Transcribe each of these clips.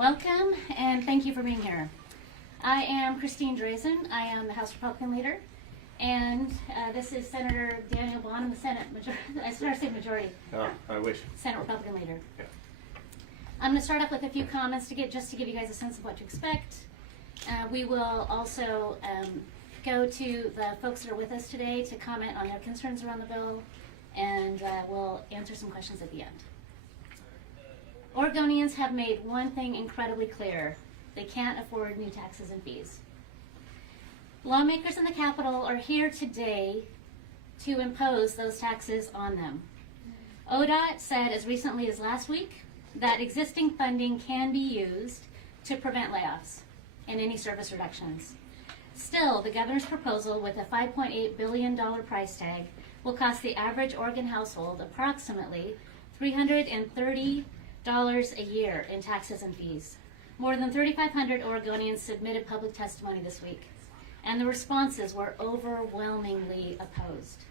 Welcome and thank you for being here. I am Christine Drazen. I am the House Republican leader, and this is Senator Daniel Bonham, the Senate Majority. Oh, I wish. Senate Republican leader. Yeah. I'm going to start off with a few comments to give you guys a sense of what to expect. We will also go to the folks that are with us today to comment on their concerns around the bill, and we'll answer some questions at the end. Oregonians have made one thing incredibly clear: they can't afford new taxes and fees. Lawmakers in the Capitol are here today to impose those taxes on them. ODOT said as recently as last week that existing funding can be used to prevent layoffs and any service reductions. Still, the governor's proposal with a $5.8 billion price tag will cost the average Oregon household approximately $330 a year in taxes and fees. More than 3,500 Oregonians submitted public testimony this week, and the responses were overwhelmingly opposed.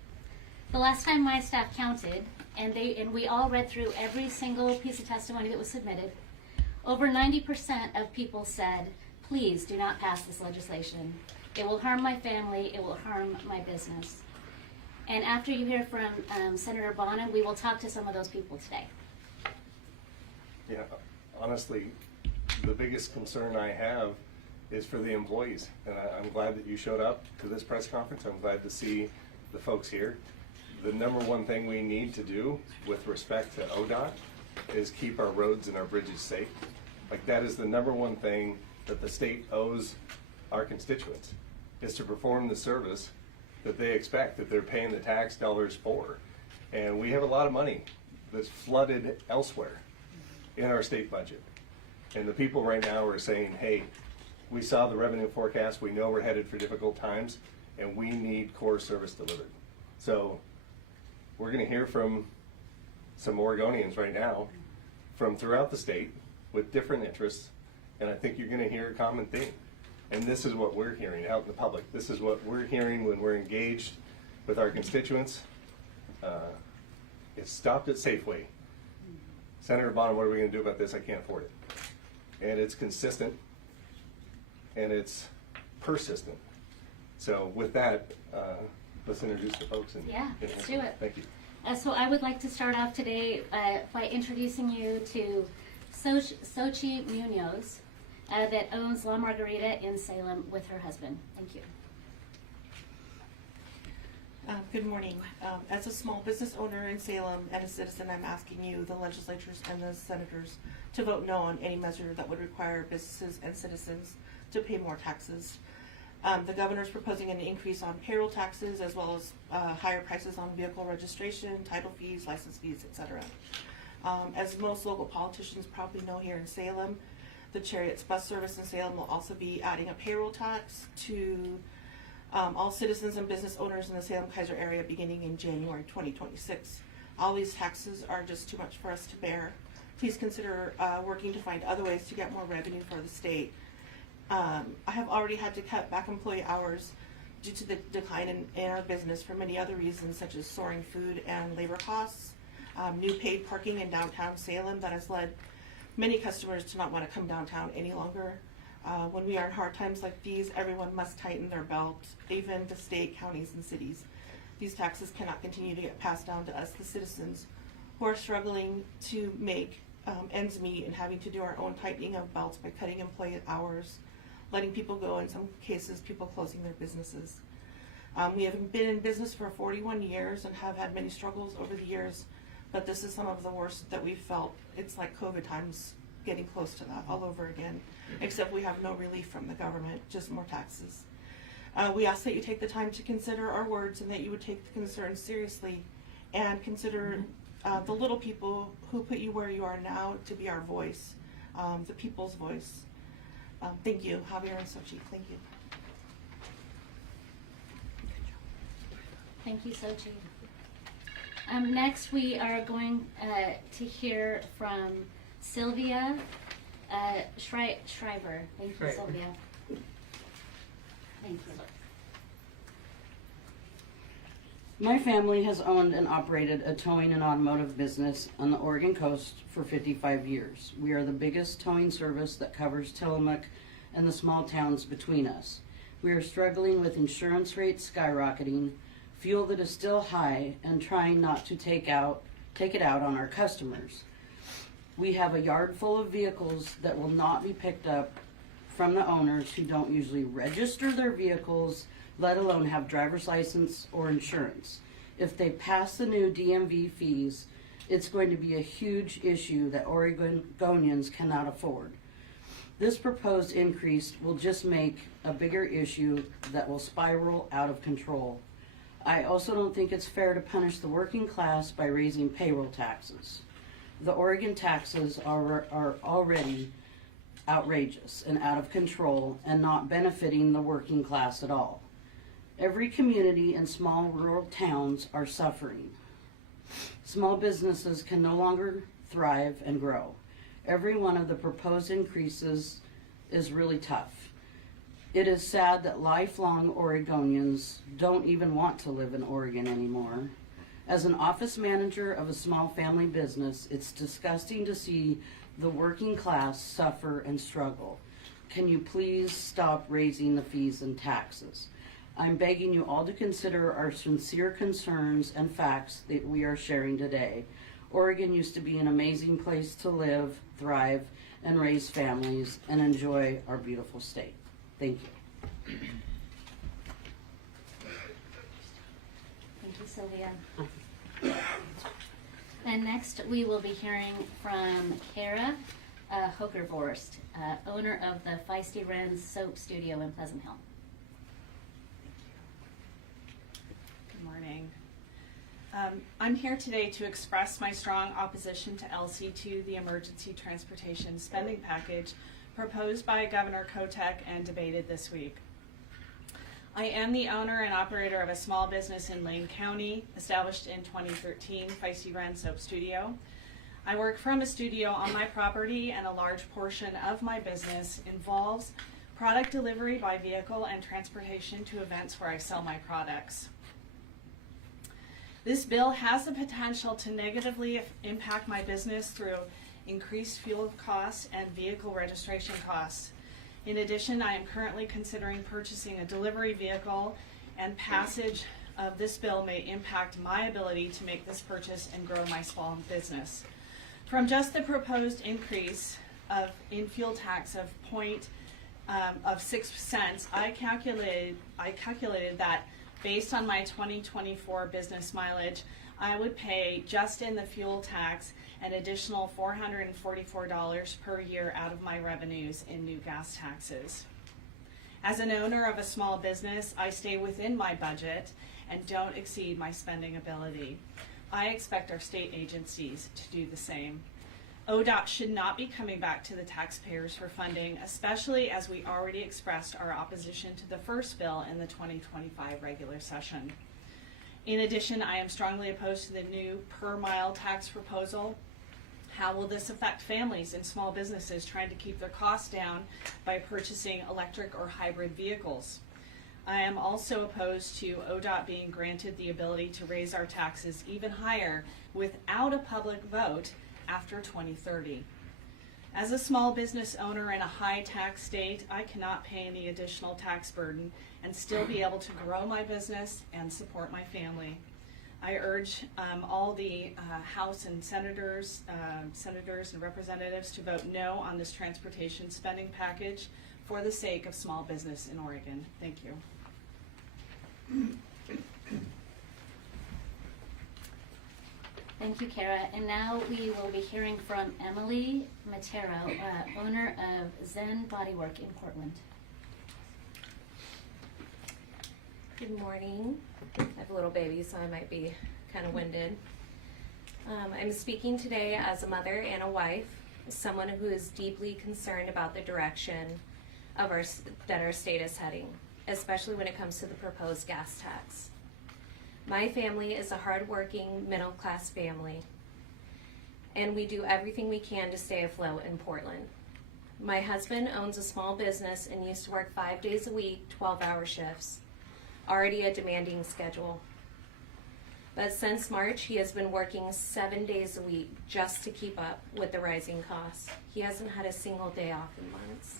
The last time my staff counted, and we all read through every single piece of testimony that was submitted, over 90% of people said, please do not pass this legislation. It will harm my family, it will harm my business. And after you hear from Senator Bonham, we will talk to some of those people today. Yeah, honestly, the biggest concern I have is for the employees. And I'm glad that you showed up to this press conference. I'm glad to see the folks here. The number one thing we need to do with respect to ODOT is keep our roads and our bridges safe. Like, that is the number one thing that the state owes our constituents, is to perform the service that they expect, that they're paying the tax dollars for. And we have a lot of money that's flooded elsewhere in our state budget. And the people right now are saying, hey, we saw the revenue forecast, we know we're headed for difficult times, and we need core service delivered. So we're gonna hear from some Oregonians right now from throughout the state with different interests, and I think you're gonna hear a common theme. And this is what we're hearing out in the public. This is what we're hearing when we're engaged with our constituents. It's stopped at Safeway. Senator Bonham, what are we going to do about this? I can't afford it. And it's consistent, and it's persistent. So with that, let's introduce the folks. And yeah, let's do it. Thank you. So I would like to start off today by introducing you to Xochitl Munoz, that owns La Margarita in Salem with her husband. Thank you. Good morning. As a small business owner in Salem and a citizen, I'm asking you, the legislators and the senators, to vote no on any measure that would require businesses and citizens to pay more taxes. The governor is proposing an increase on payroll taxes, as well as higher prices on vehicle registration, title fees, license fees, etc. As most local politicians probably know, here in Salem, the Chariots bus service in Salem will also be adding a payroll tax to all citizens and business owners in the Salem-Keizer area beginning in January 2026. All these taxes are just too much for us to bear. Please consider working to find other ways to get more revenue for the state. I have already had to cut back employee hours due to the decline in our business for many other reasons, such as soaring food and labor costs, new paid parking in downtown Salem that has led many customers to not want to come downtown any longer. When we are in hard times like these, everyone must tighten their belt, even the state, counties, and cities. These taxes cannot continue to get passed down to us, the citizens, who are struggling to make ends meet and having to do our own tightening of belts by cutting employee hours, letting people go, in some cases, people closing their businesses. We have been in business for 41 years and have had many struggles over the years, but this is some of the worst that we've felt. It's like COVID times getting close to that all over again, except we have no relief from the government, just more taxes. We ask that you take the time to consider our words and that you would take the concerns seriously and consider the little people who put you where you are now to be our voice, the people's voice. Thank you, Javier and Xochitl. Thank you. Thank you, Xochitl. Next, we are going to hear from Sylvia Shriver. Thank you, Sylvia. Thank you. My family has owned and operated a towing and automotive business on the Oregon coast for 55 years. We are the biggest towing service that covers Tillamook and the small towns between us. We are struggling with insurance rates skyrocketing, fuel that is still high, and trying not to take it out on our customers. We have a yard full of vehicles that will not be picked up from the owners who don't usually register their vehicles, let alone have driver's license or insurance. If they pass the new DMV fees, it's going to be a huge issue that Oregonians cannot afford. This proposed increase will just make a bigger issue that will spiral out of control. I also don't think it's fair to punish the working class by raising payroll taxes. The Oregon taxes are already outrageous and out of control and not benefiting the working class at all. Every community and small rural towns are suffering. Small businesses can no longer thrive and grow. Every one of the proposed increases is really tough. It is sad that lifelong Oregonians don't even want to live in Oregon anymore. As an office manager of a small family business, it's disgusting to see the working class suffer and struggle. Can you please stop raising the fees and taxes? I'm begging you all to consider our sincere concerns and facts that we are sharing today. Oregon used to be an amazing place to live, thrive, and raise families and enjoy our beautiful state. Thank you. Thank you, Sylvia. And next, we will be hearing from Kara Hogervorst, owner of the Feisty Wren's Soap Studio in Pleasant Hill. Good morning. I'm here today to express my strong opposition to LC2, the Emergency Transportation Spending Package proposed by Governor Kotek and debated this week. I am the owner and operator of a small business in Lane County, established in 2013, Feisty Wren Soap Studio. I work from a studio on my property, and a large portion of my business involves product delivery by vehicle and transportation to events where I sell my products. This bill has the potential to negatively impact my business through increased fuel costs and vehicle registration costs. In addition, I am currently considering purchasing a delivery vehicle, and passage of this bill may impact my ability to make this purchase and grow my small business. From just the proposed increase in fuel tax of 6 cents, I calculated that based on my 2024 business mileage, I would pay just in the fuel tax an additional $444 per year out of my revenues in new gas taxes. As an owner of a small business, I stay within my budget and don't exceed my spending ability. I expect our state agencies to do the same. ODOT should not be coming back to the taxpayers for funding, especially as we already expressed our opposition to the first bill in the 2025 regular session. In addition, I am strongly opposed to the new per mile tax proposal. How will this affect families and small businesses trying to keep their costs down by purchasing electric or hybrid vehicles? I am also opposed to ODOT being granted the ability to raise our taxes even higher without a public vote after 2030. As a small business owner in a high tax state, I cannot pay any additional tax burden and still be able to grow my business and support my family. I urge all the House and senators and representatives to vote no on this transportation spending package for the sake of small business in Oregon. Thank you. Thank you, Kara. And now we will be hearing from Emily Matero, owner of Zen Bodywork in Portland. Good morning. I have a little baby, so I might be kind of winded. I'm speaking today as a mother and a wife, someone who is deeply concerned about the direction of that our state is heading, especially when it comes to the proposed gas tax. My family is a hardworking, middle-class family, and we do everything we can to stay afloat in Portland. My husband owns a small business and used to work 5 days a week, 12-hour shifts, already a demanding schedule. But since March, he has been working 7 days a week just to keep up with the rising costs. He hasn't had a single day off in months.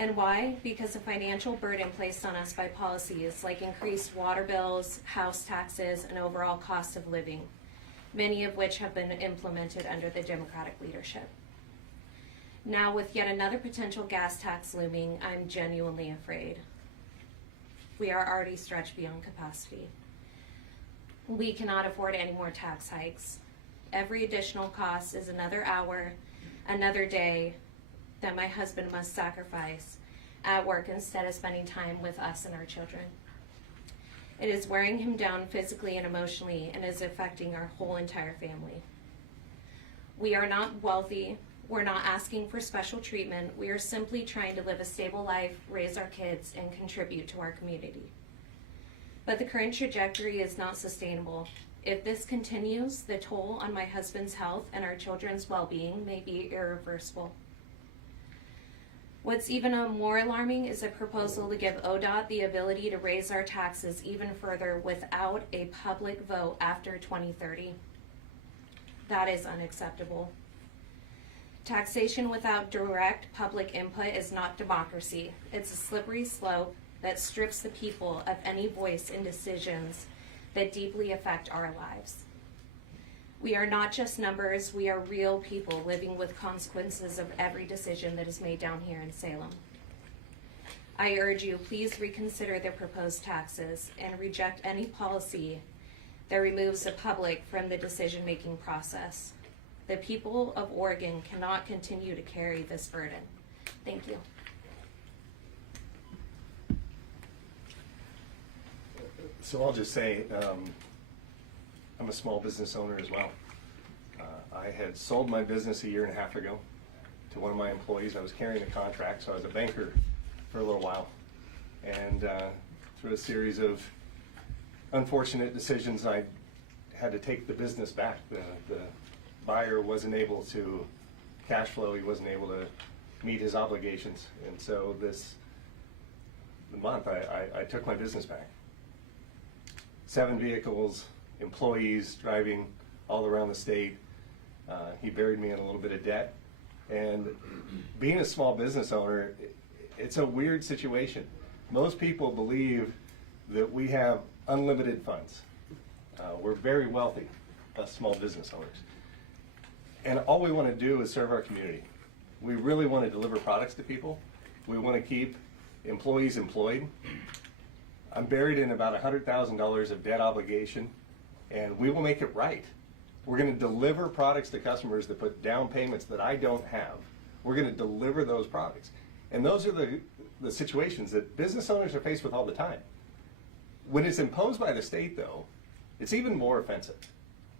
And why? Because of financial burden placed on us by policies like increased water bills, house taxes, and overall cost of living, many of which have been implemented under the Democratic leadership. Now, with yet another potential gas tax looming, I'm genuinely afraid. We are already stretched beyond capacity. We cannot afford any more tax hikes. Every additional cost is another hour, another day that my husband must sacrifice at work instead of spending time with us and our children. It is wearing him down physically and emotionally and is affecting our whole entire family. We are not wealthy. We're not asking for special treatment. We are simply trying to live a stable life, raise our kids, and contribute to our community. But the current trajectory is not sustainable. If this continues, the toll on my husband's health and our children's well-being may be irreversible. What's even more alarming is a proposal to give ODOT the ability to raise our taxes even further without a public vote after 2030. That is unacceptable. Taxation without direct public input is not democracy. It's a slippery slope that strips the people of any voice in decisions that deeply affect our lives. We are not just numbers, we are real people living with consequences of every decision that is made down here in Salem. I urge you, please reconsider the proposed taxes and reject any policy that removes the public from the decision-making process. The people of Oregon cannot continue to carry this burden. Thank you. So I'll just say, I'm a small business owner as well. I had sold my business 1.5 years ago to one of my employees. I was carrying a contract, so I was a banker for a little while. And through a series of unfortunate decisions, I had to take the business back. The buyer wasn't able to cash flow. He wasn't able to meet his obligations. And so the month, I took my business back. 7 vehicles, employees driving all around the state. He buried me in a little bit of debt. And being a small business owner, it's a weird situation. Most people believe that we have unlimited funds. We're very wealthy, us small business owners. And all we want to do is serve our community. We really want to deliver products to people. We want to keep employees employed. I'm buried in about $100,000 of debt obligation, and we will make it right. We're going to deliver products to customers that put down payments that I don't have. We're going to deliver those products. And those are the situations that business owners are faced with all the time. When it's imposed by the state, though, it's even more offensive,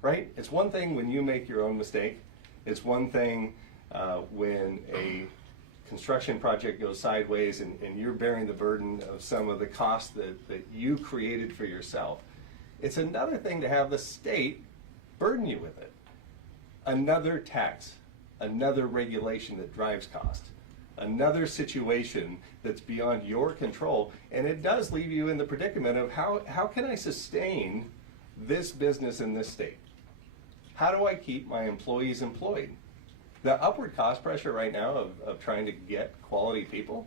right? It's one thing when you make your own mistake. It's one thing when a construction project goes sideways and you're bearing the burden of some of the costs that you created for yourself. It's another thing to have the state burden you with it. Another tax, another regulation that drives cost, another situation that's beyond your control, and it does leave you in the predicament of how can I sustain this business in this state? How do I keep my employees employed? The upward cost pressure right now of trying to get quality people,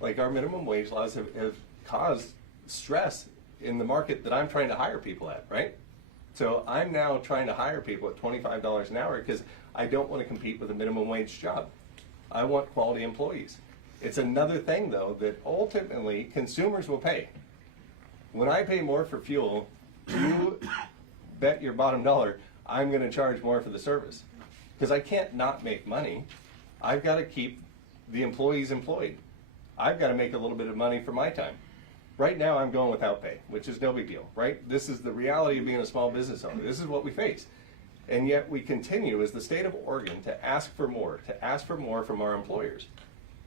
like our minimum wage laws have caused stress in the market that I'm trying to hire people at, right? So I'm now trying to hire people at $25 an hour because I don't want to compete with a minimum wage job. I want quality employees. It's another thing, though, that ultimately consumers will pay. When I pay more for fuel, you bet your bottom dollar I'm going to charge more for the service. Because I can't not make money. I've got to keep the employees employed. I've got to make a little bit of money for my time. Right now I'm going without pay, which is no big deal, right? This is the reality of being a small business owner. This is what we face. And yet we continue as the state of Oregon to ask for more from our employers.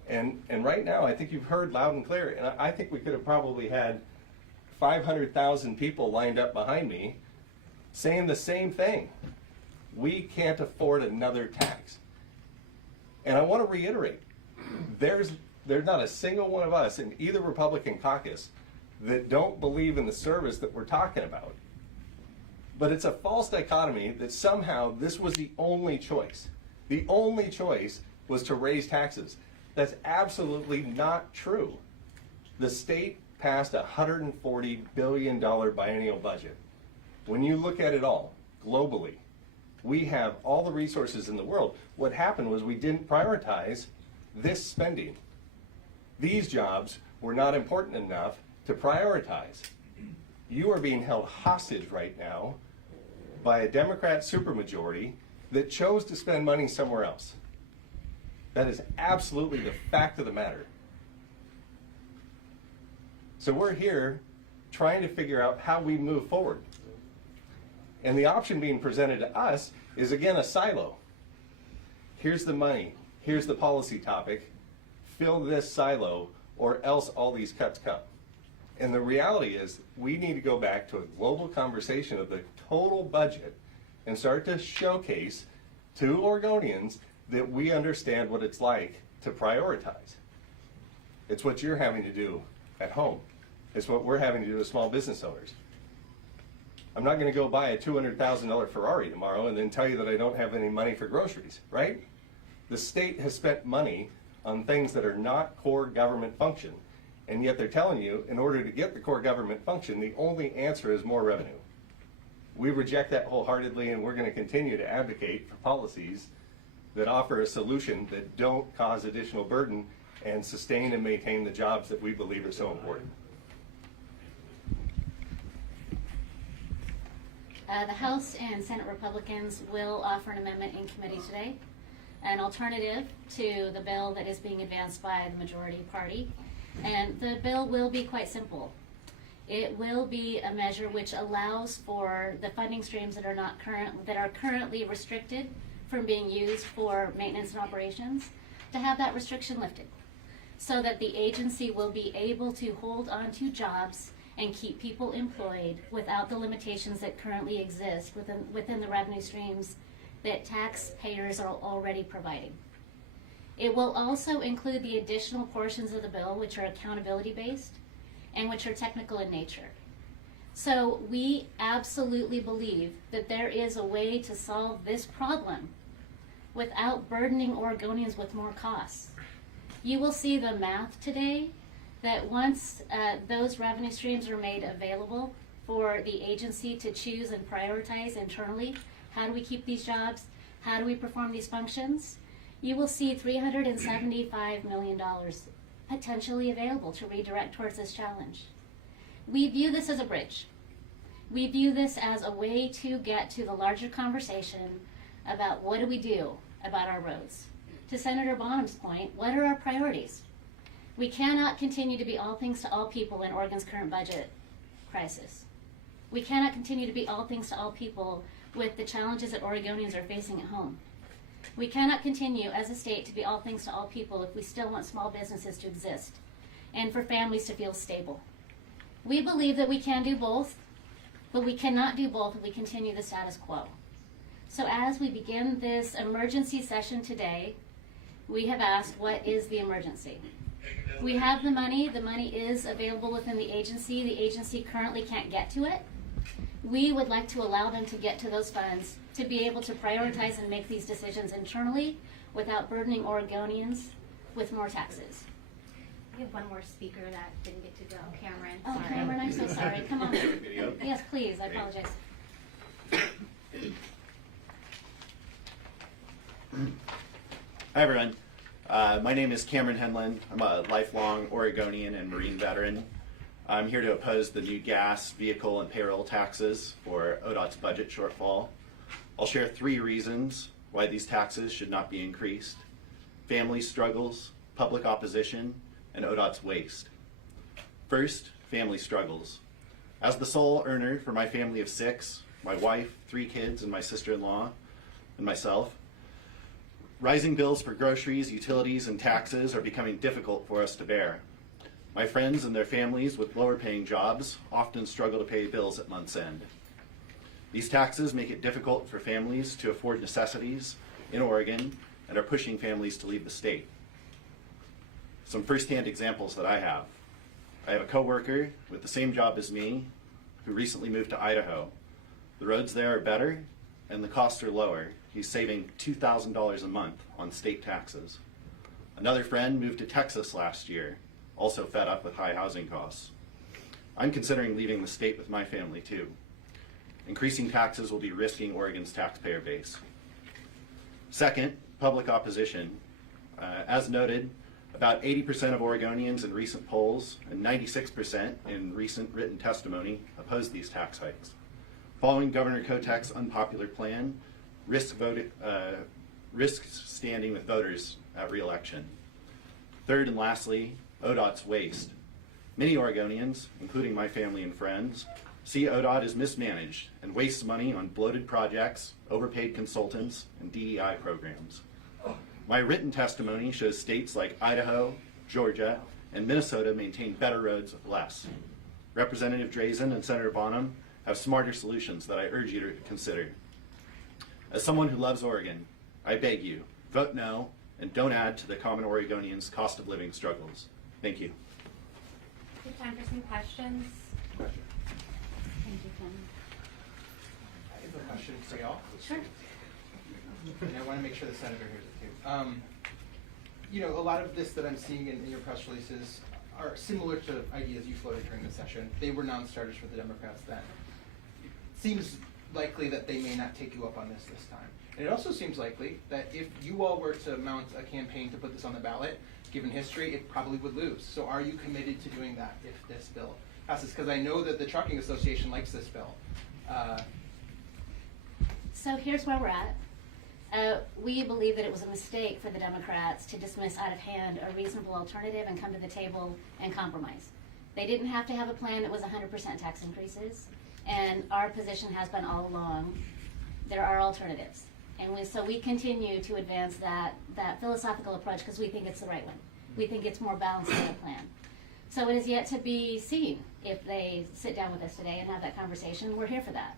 And right now I think you've heard loud and clear, and I think we could have probably had 500,000 people lined up behind me saying the same thing. We can't afford another tax. And I want to reiterate, there's not a single one of us in either Republican caucus that don't believe in the service that we're talking about. But it's a false dichotomy that somehow this was the only choice. The only choice was to raise taxes. That's absolutely not true. The state passed a $140 billion biennial budget. When you look at it all, globally, we have all the resources in the world. What happened was we didn't prioritize this spending. These jobs were not important enough to prioritize. You are being held hostage right now by a Democrat supermajority that chose to spend money somewhere else. That is absolutely the fact of the matter. So we're here trying to figure out how we move forward. And the option being presented to us is, again, a silo. Here's the money, here's the policy topic, fill this silo, or else all these cuts come. And the reality is, we need to go back to a global conversation of the total budget and start to showcase to Oregonians that we understand what it's like to prioritize. It's what you're having to do at home. It's what we're having to do as small business owners. I'm not going to go buy a $200,000 Ferrari tomorrow and then tell you that I don't have any money for groceries, right? The state has spent money on things that are not core government function, and yet they're telling you in order to get the core government function, the only answer is more revenue. We reject that wholeheartedly, and we're going to continue to advocate for policies that offer a solution that don't cause additional burden and sustain and maintain the jobs that we believe are so important. The House and Senate Republicans will offer an amendment in committee today, an alternative to the bill that is being advanced by the majority party. And the bill will be quite simple. It will be a measure which allows for the funding streams that are currently restricted from being used for maintenance and operations to have that restriction lifted, so that the agency will be able to hold on to jobs and keep people employed without the limitations that currently exist within the revenue streams that taxpayers are already providing. It will also include the additional portions of the bill which are accountability based and which are technical in nature. So we absolutely believe that there is a way to solve this problem without burdening Oregonians with more costs. You will see the math today that once those revenue streams are made available for the agency to choose and prioritize internally, how do we keep these jobs, how do we perform these functions, you will see $375 million potentially available to redirect towards this challenge. We view this as a bridge. We view this as a way to get to the larger conversation about what do we do about our roads. To Senator Bonham's point, what are our priorities? We cannot continue to be all things to all people in Oregon's current budget crisis. We cannot continue to be all things to all people with the challenges that Oregonians are facing at home. We cannot continue as a state to be all things to all people if we still want small businesses to exist and for families to feel stable. We believe that we can do both, but we cannot do both if we continue the status quo. So as we begin this emergency session today, we have asked, what is the emergency? We have the money is available within the agency currently can't get to it. We would like to allow them to get to those funds to be able to prioritize and make these decisions internally without burdening Oregonians with more taxes. We have one more speaker that didn't get to go, Cameron. Oh, Sorry. Cameron, I'm so sorry. Come on. Yes, please. I apologize. Hi, everyone. My name is Cameron Henlin. I'm a lifelong Oregonian and Marine veteran. I'm here to oppose the new gas, vehicle, and payroll taxes for ODOT's budget shortfall. I'll share 3 reasons why these taxes should not be increased: family struggles, public opposition, and ODOT's waste. First, family struggles. As the sole earner for my family of 6, my wife, 3 kids, and my sister-in-law, and myself, rising bills for groceries, utilities, and taxes are becoming difficult for us to bear. My friends and their families with lower paying jobs often struggle to pay bills at month's end. These taxes make it difficult for families to afford necessities in Oregon and are pushing families to leave the state. Some firsthand examples that I have a coworker with the same job as me who recently moved to Idaho. The roads there are better and the costs are lower. He's saving $2,000 a month on state taxes. Another friend moved to Texas last year, also fed up with high housing costs. I'm considering leaving the state with my family too. Increasing taxes will be risking Oregon's taxpayer base. Second, public opposition. As noted, about 80% of Oregonians in recent polls and 96% in recent written testimony oppose these tax hikes. Following Governor Kotek's unpopular plan, risks standing with voters at re-election. Third and lastly, ODOT's waste. Many Oregonians, including my family and friends, see ODOT as mismanaged and wastes money on bloated projects, overpaid consultants, and DEI programs. My written testimony shows states like Idaho, Georgia, and Minnesota maintain better roads with less. Representative Drazen and Senator Bonham have smarter solutions that I urge you to consider. As someone who loves Oregon, I beg you, vote no and don't add to the common Oregonians' cost of living struggles. Thank you. Good time for some questions. Thank you, Ken. I have a question for y'all. Sure. And I want to make sure the senator hears it too. You know, a lot of this that I'm seeing in your press releases are similar to ideas you floated during the session. They were non-starters for the Democrats then. It seems likely that they may not take you up on this time. And it also seems likely that if you all were to mount a campaign to put this on the ballot, given history, it probably would lose. So are you committed to doing that if this bill passes? Because I know that the Trucking Association likes this bill. So here's where we're at. We believe that it was a mistake for the Democrats to dismiss out of hand a reasonable alternative and come to the table and compromise. They didn't have to have a plan that was 100% tax increases, and our position has been all along, there are alternatives. And so we continue to advance that philosophical approach because we think it's the right one. We think it's more balanced than a plan. So it is yet to be seen if they sit down with us today and have that conversation. We're here for that.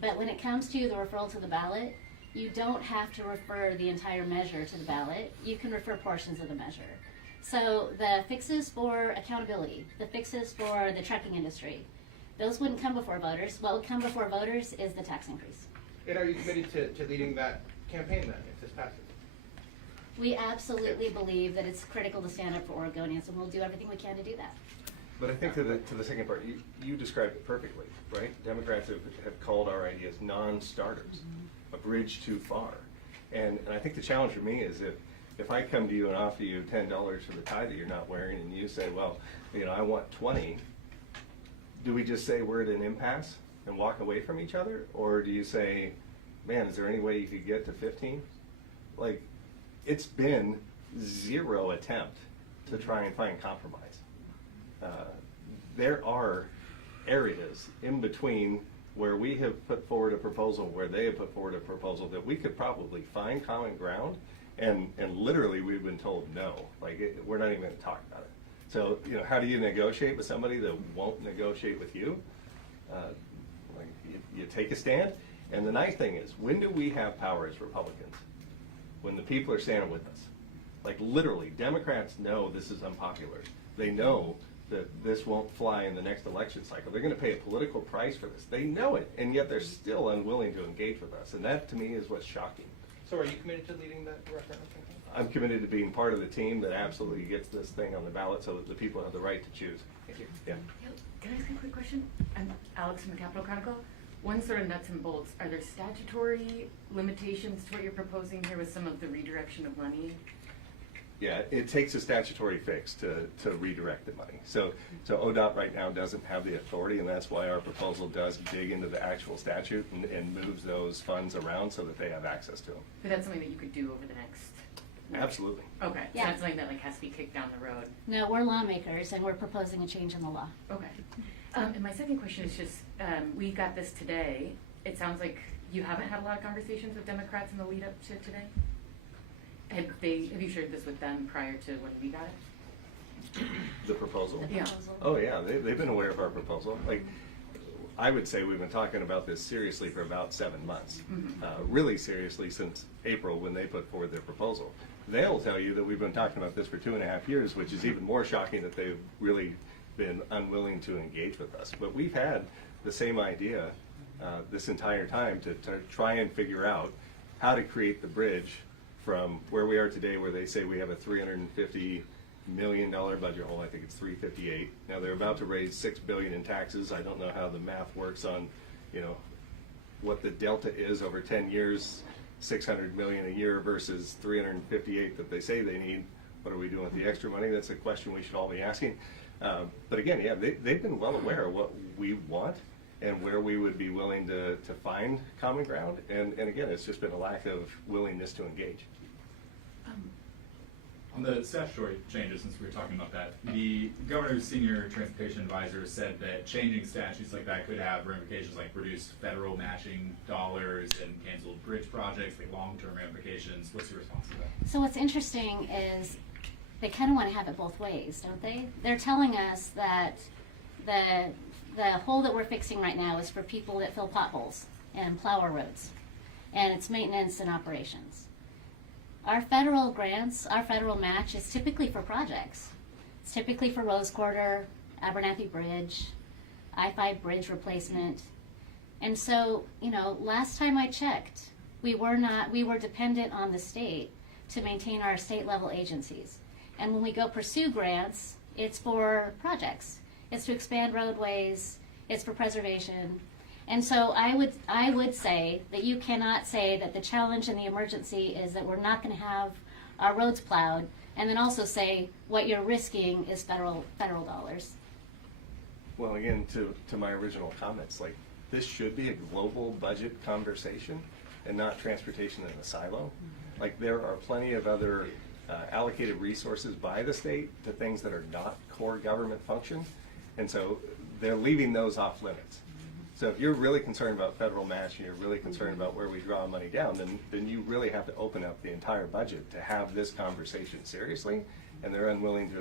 But when it comes to the referral to the ballot, you don't have to refer the entire measure to the ballot. You can refer portions of the measure. So the fixes for accountability, the fixes for the trucking industry, those wouldn't come before voters. What would come before voters is the tax increase. And are you committed to leading that campaign then, if this passes? We absolutely believe that it's critical to stand up for Oregonians, and we'll do everything we can to do that. But I think to the second part, you described it perfectly, right? Democrats have called our ideas non-starters, a bridge too far. And I think the challenge for me is if I come to you and offer you $10 for the tie that you're not wearing, and you say, well, you know, I want 20, do we just say we're at an impasse and walk away from each other? Or do you say, man, is there any way you could get to 15? Like, it's been zero attempt to try and find compromise. There are areas in between where we have put forward a proposal, where they have put forward a proposal that we could probably find common ground, and literally we've been told no, like we're not even going to talk about it. So, you know, how do you negotiate with somebody that won't negotiate with you? You take a stand. And the nice thing is, when do we have power as Republicans? When the people are standing with us. Like literally, Democrats know this is unpopular. They know that this won't fly in the next election cycle. They're going to pay a political price for this. They know it, and yet they're still unwilling to engage with us. And that, to me, is what's shocking. So are you committed to leading the referendum campaign? I'm committed to being part of the team that absolutely gets this thing on the ballot so that the people have the right to choose. Thank you. Yeah. Can I ask a quick question? I'm Alex from the Capital Chronicle. One sort of nuts and bolts. Are there statutory limitations to what you're proposing here with some of the redirection of money? Yeah, it takes a statutory fix to redirect the money. So ODOT right now doesn't have the authority, and that's why our proposal does dig into the actual statute and moves those funds around so that they have access to them. But that's something that you could do over the next. Absolutely. Okay. Yeah. So that's something that like has to be kicked down the road. No, we're lawmakers, and we're proposing a change in the law. Okay. And my second question is just, we got this today. It sounds like you haven't had a lot of conversations with Democrats in the lead up to today. Have you shared this with them prior to when we got it? The proposal? Yeah. Oh yeah, they've been aware of our proposal. Like, I would say we've been talking about this seriously for about 7 months. Really seriously since April when they put forward their proposal. They'll tell you that we've been talking about this for 2.5 years, which is even more shocking that they've really been unwilling to engage with us. But we've had the same idea this entire time to try and figure out how to create the bridge from where we are today, where they say we have a $350 million budget hole. I think it's 358. Now they're about to raise $6 billion in taxes. I don't know how the math works on, what the delta is over 10 years, 600 million a year versus 358 that they say they need. What are we doing with the extra money? That's a question we should all be asking. But again, yeah, they've been well aware of what we want and where we would be willing to find common ground. And again, it's just been a lack of willingness to engage. On the statutory changes, since we were talking about that, the governor's senior transportation advisor said that changing statutes like that could have ramifications like reduced federal matching dollars and canceled bridge projects, like long-term ramifications. What's your response to that? So what's interesting is they kind of want to have it both ways, don't they? They're telling us that the hole that we're fixing right now is for people that fill potholes and plow our roads, and it's maintenance and operations. Our federal grants, our federal match is typically for projects. It's typically for Rose Quarter, Abernathy Bridge, I-5 bridge replacement. And so, last time I checked, we were dependent on the state to maintain our state level agencies. And when we go pursue grants, it's for projects. It's to expand roadways, it's for preservation. And so I would say that you cannot say that the challenge and the emergency is that we're not going to have our roads plowed, and then also say what you're risking is federal dollars. Well, again, to my original comments, like this should be a global budget conversation and not transportation in a silo. Like there are plenty of other allocated resources by the state to things that are not core government function, and so they're leaving those off limits. So if you're really concerned about federal match and you're really concerned about where we draw money down, then you really have to open up the entire budget to have this conversation seriously, and they're unwilling to